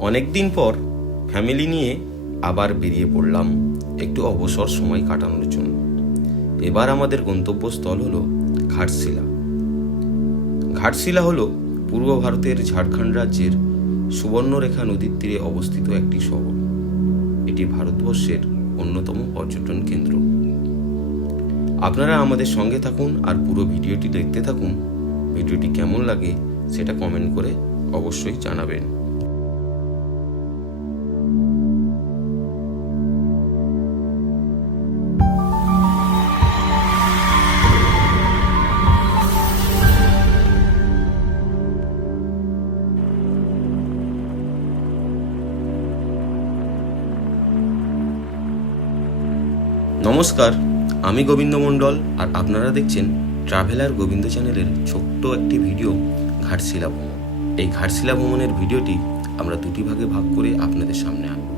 অনেক দিন পর ফ্যামিলি নিয়ে আবার বেরিয়ে পড়লাম। একটু অবসর সময় কাটানোর জন্য। এবার আমাদের গন্তব্যস্থল হলো ঘাটশিলা। ঘাটশিলা হলো পূর্ব ভারতের ঝাড়খণ্ড রাজ্যের সুবর্ণরেখা নদীর তীরে অবস্থিত একটি শহর। এটি ভারতবর্ষের অন্যতম পর্যটন কেন্দ্র। আপনারা আমাদের সঙ্গে থাকুন আর পুরো ভিডিওটি দেখতে থাকুন। ভিডিওটি কেমন লাগে সেটা কমেন্ট করে অবশ্যই জানাবেন। নমস্কার, আমি গোবিন্দ মণ্ডল আর আপনারা দেখছেন ট্রাভেলার গোবিন্দ চ্যানেলের ছোট্ট একটি ভিডিও, ঘাটশিলা ভ্রমণ। এই ঘাটশিলা ভ্রমণের ভিডিওটি আমরা দুটি ভাগে ভাগ করে আপনাদের সামনে আনব।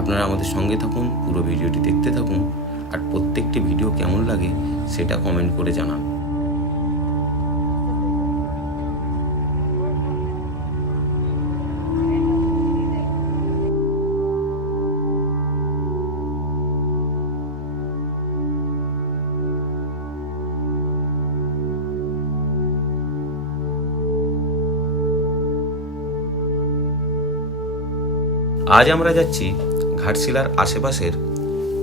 আপনারা আমাদের সঙ্গে থাকুন, পুরো ভিডিওটি দেখতে থাকুন, আর প্রত্যেকটি ভিডিও কেমন লাগে সেটা কমেন্ট করে জানান। আজ আমরা যাচ্ছি ঘাটশিলার আশেপাশের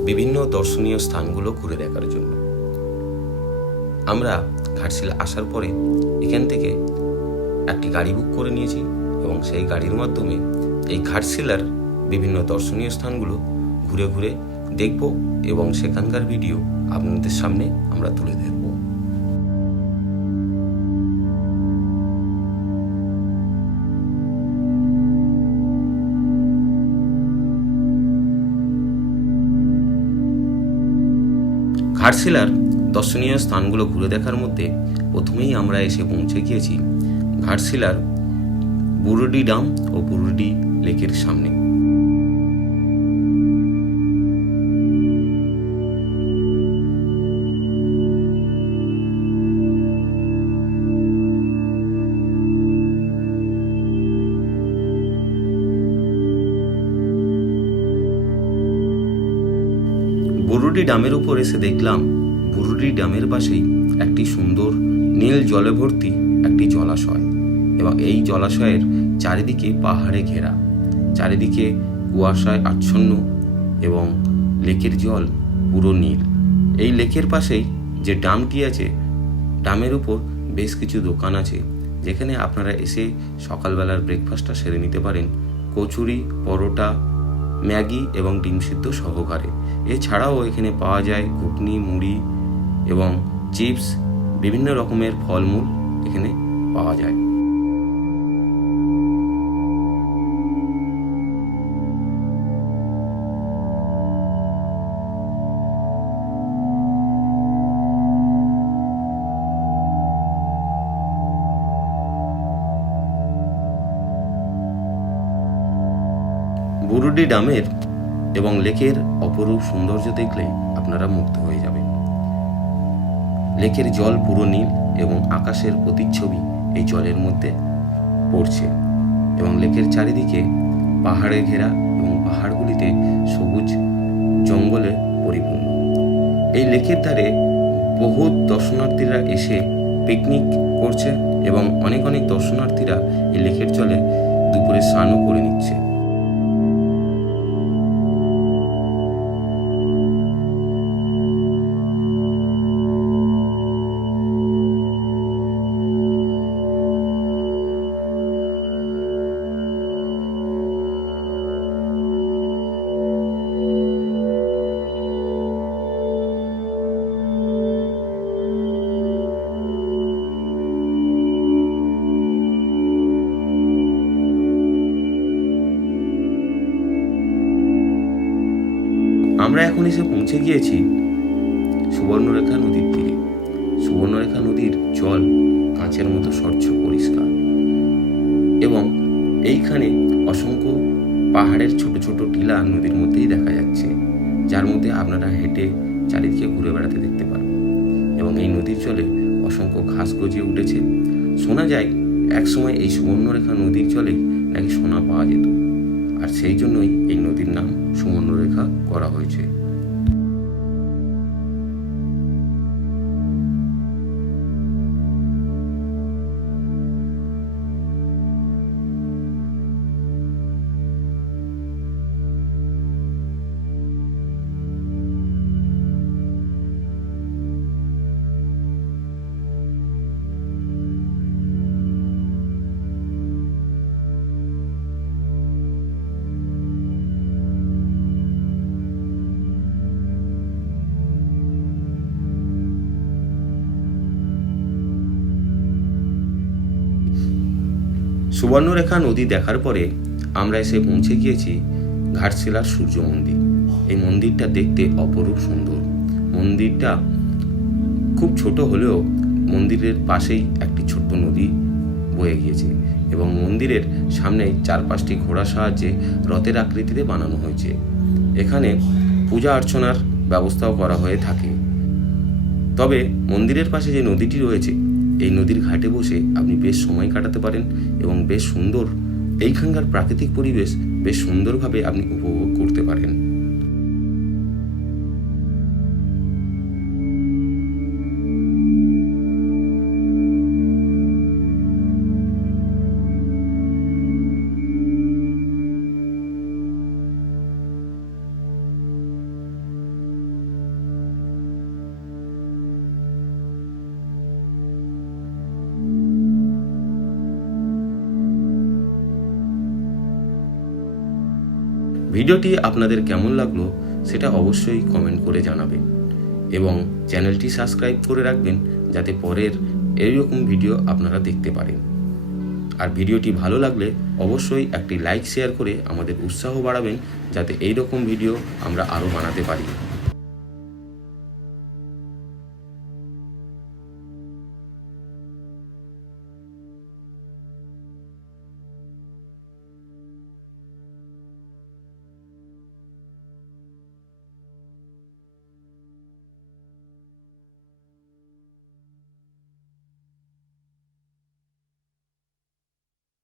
বিভিন্ন দর্শনীয় স্থানগুলো ঘুরে দেখার জন্য। আমরা ঘাটশিলা আসার পরে এখান থেকে একটি গাড়ি বুক করে নিয়েছি এবং সেই গাড়ির মাধ্যমে এই ঘাটশিলার বিভিন্ন দর্শনীয় স্থানগুলো ঘুরে ঘুরে দেখব এবং সেখানকার ভিডিও আপনাদের সামনে আমরা তুলে ধরব। ঘাটশিলার দর্শনীয় স্থানগুলো ঘুরে দেখার মধ্যে প্রথমেই আমরা এসে পৌঁছে গিয়েছি ঘাটশিলার বুরুডি ডাম ও বুরুডি লেকের সামনে। বুরুডি ডামের উপর এসে দেখলাম বুরুডি ডামের পাশেই একটি সুন্দর নীল জলে ভর্তি একটি জলাশয় এবং এই জলাশয়ের চারিদিকে পাহাড়ে ঘেরা। চারিদিকে কুয়াশায় আচ্ছন্ন এবং লেকের জল পুরো নীল। এই লেকের পাশেই যে ডামটি আছে, ডামের উপর বেশ কিছু দোকান আছে, যেখানে আপনারা এসে সকালবেলার ব্রেকফাস্টটা সেরে নিতে পারেন। কচুরি, পরোটা, ম্যাগি এবং ডিম সিদ্ধ সহকারে। এছাড়াও এখানে পাওয়া যায় ঘুগনি, মুড়ি এবং চিপস, বিভিন্ন রকমের ফলমূল এখানে পাওয়া যায়। বুরুডি ডামের এবং লেকের অপরূপ সৌন্দর্য দেখলে আপনারা মুগ্ধ হয়ে যাবেন। লেকের জল পুরো নীল এবং আকাশের প্রতিচ্ছবি এই জলের মধ্যে পড়ছে এবং লেকের চারিদিকে পাহাড়ে ঘেরা এবং পাহাড়গুলিতে সবুজ জঙ্গলে পরিপূর্ণ। এই লেকের ধারে বহু দর্শনার্থীরা এসে পিকনিক করছে এবং অনেক অনেক দর্শনার্থীরা এই লেকের জলে দুপুরে স্নানও করে নিচ্ছে। আমরা এখন এসে পৌঁছে গিয়েছি সুবর্ণরেখা নদীর তীরে। সুবর্ণরেখা নদীর জল কাঁচের মতো স্বচ্ছ পরিষ্কার। এবং এইখানে অসংখ্য পাহাড়ের ছোট ছোট টিলা নদীর মধ্যেই দেখা যাচ্ছে, যার মধ্যে আপনারা হেঁটে চারিদিকে ঘুরে বেড়াতে দেখতে পারবেন। এবং এই নদীর জলে অসংখ্য ঘাস গজিয়ে উঠেছে। শোনা যায় একসময় এই সুবর্ণরেখা নদীর জলে নাকি সোনা পাওয়া যেত। আর সেই জন্যই এই নদীর নাম সুবর্ণরেখা করা হয়েছে। সুবর্ণরেখা নদী দেখার পরে আমরা এসে পৌঁছে গিয়েছি ঘাটশিলার সূর্য মন্দির। এই মন্দিরটা দেখতে অপরূপ সুন্দর। মন্দিরটা খুব ছোট হলেও মন্দিরের পাশেই একটি ছোট্ট নদী বয়ে গিয়েছে এবং মন্দিরের সামনে চার পাঁচটি ঘোড়ার সাহায্যে রথের আকৃতিতে বানানো হয়েছে। এখানে পূজা অর্চনার ব্যবস্থাও করা হয়ে থাকে। তবে মন্দিরের পাশে যে নদীটি রয়েছে এই নদীর ঘাটে বসে আপনি বেশ সময় কাটাতে পারেন এবং বেশ সুন্দর, এইখানকার প্রাকৃতিক পরিবেশ বেশ সুন্দরভাবে আপনি উপভোগ করতে পারেন। ভিডিওটি আপনাদের কেমন লাগল সেটা অবশ্যই কমেন্ট করে জানাবেন। এবং চ্যানেলটি সাবস্ক্রাইব করে রাখবেন যাতে পরের এইরকম ভিডিও আপনারা দেখতে পারেন। আর ভিডিওটি ভালো লাগলে অবশ্যই একটি লাইক শেয়ার করে আমাদের উৎসাহ বাড়াবেন যাতে এই রকম ভিডিও আমরা আরও বানাতে পারি।